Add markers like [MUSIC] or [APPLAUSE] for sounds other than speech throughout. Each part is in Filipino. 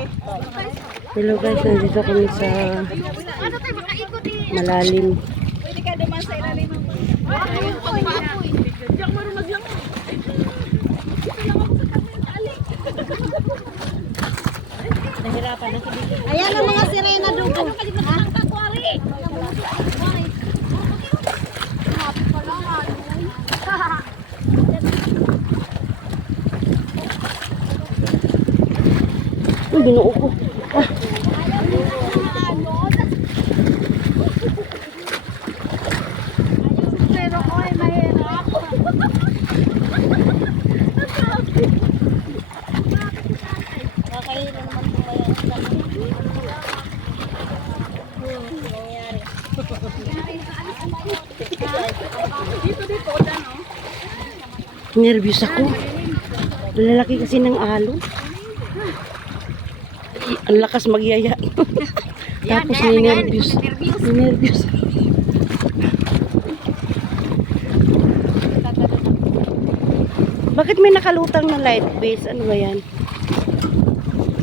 Hello guys, nandito kami sa malalim. Pwede ka duman sa ilalim ng. Ayan ang mga sirena dugo. [LAUGHS] Uy, binuo ko. Tumaya. Nervous ako. Lalaki kasi ng alon. Ang lakas magyaya. [LAUGHS] Tapos ni nervous. Ni nervous. Bakit may nakalutang na light base? Ano ba yan?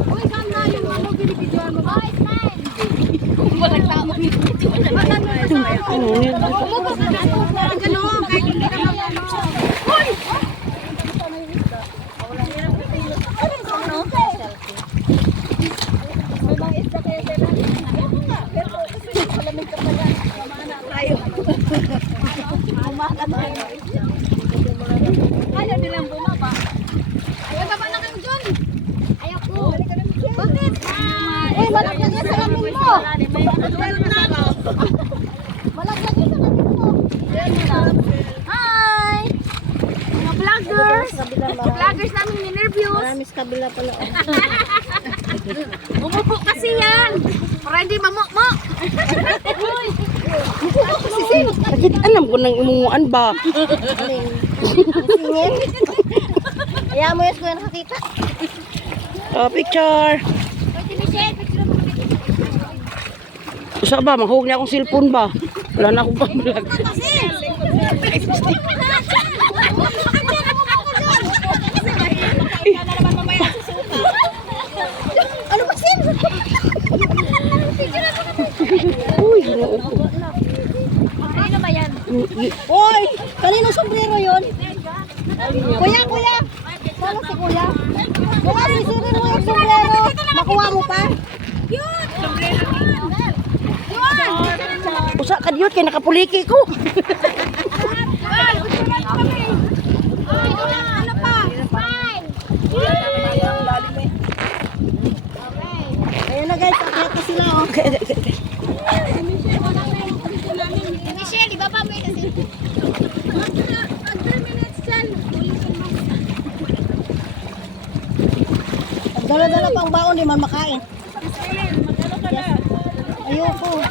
Uy, saan na yung ano, binibidyoan mo? Ay, smile! [LAUGHS] Walang tama ni Ano, na ako. Gano'n, kahit hindi ka mag-ano. Uy! May mga isda kayo sa ilalim. Ako nga. Pero kasi malamig ka pala. Mamana tayo. Mamana tayo. Ayaw nilang bumaba. Ayaw baba na kayo dyan. Ayaw ko. Bakit? Uy, malagyan niya sa lamin mo. Malagyan niya sa lamin mo. Hi! Mga vloggers! Vloggers namin ni Nervous. Maramis kabila pala. [LAUGHS] Umupo kasi yan. Para hindi mamukmo. Bakit alam ko nang imunguan ba? Singin. Kaya mo yes ko yan nakakita. Oh, picture. Pwede Michelle, picture mo. Usa ba? Mahog niya akong cellphone ba? Wala na akong pamlag. Ano ba sin? Uy, ginoo ko. Ano ba yan? Y- Hoy! Kanino sombrero yon? Kuya, kuya! Sana si kuya? Kuya, sisirin mo yung sombrero. Makuha mo pa? Yun! Sombrero! Usa ka diyon kay nakapuliki ko. Ayan na guys, akyat sila oh. Michelle, ibaba mo yun kasi. Mag 3 minutes dyan. Dala-dala pang baon, di man makain. Ayoko.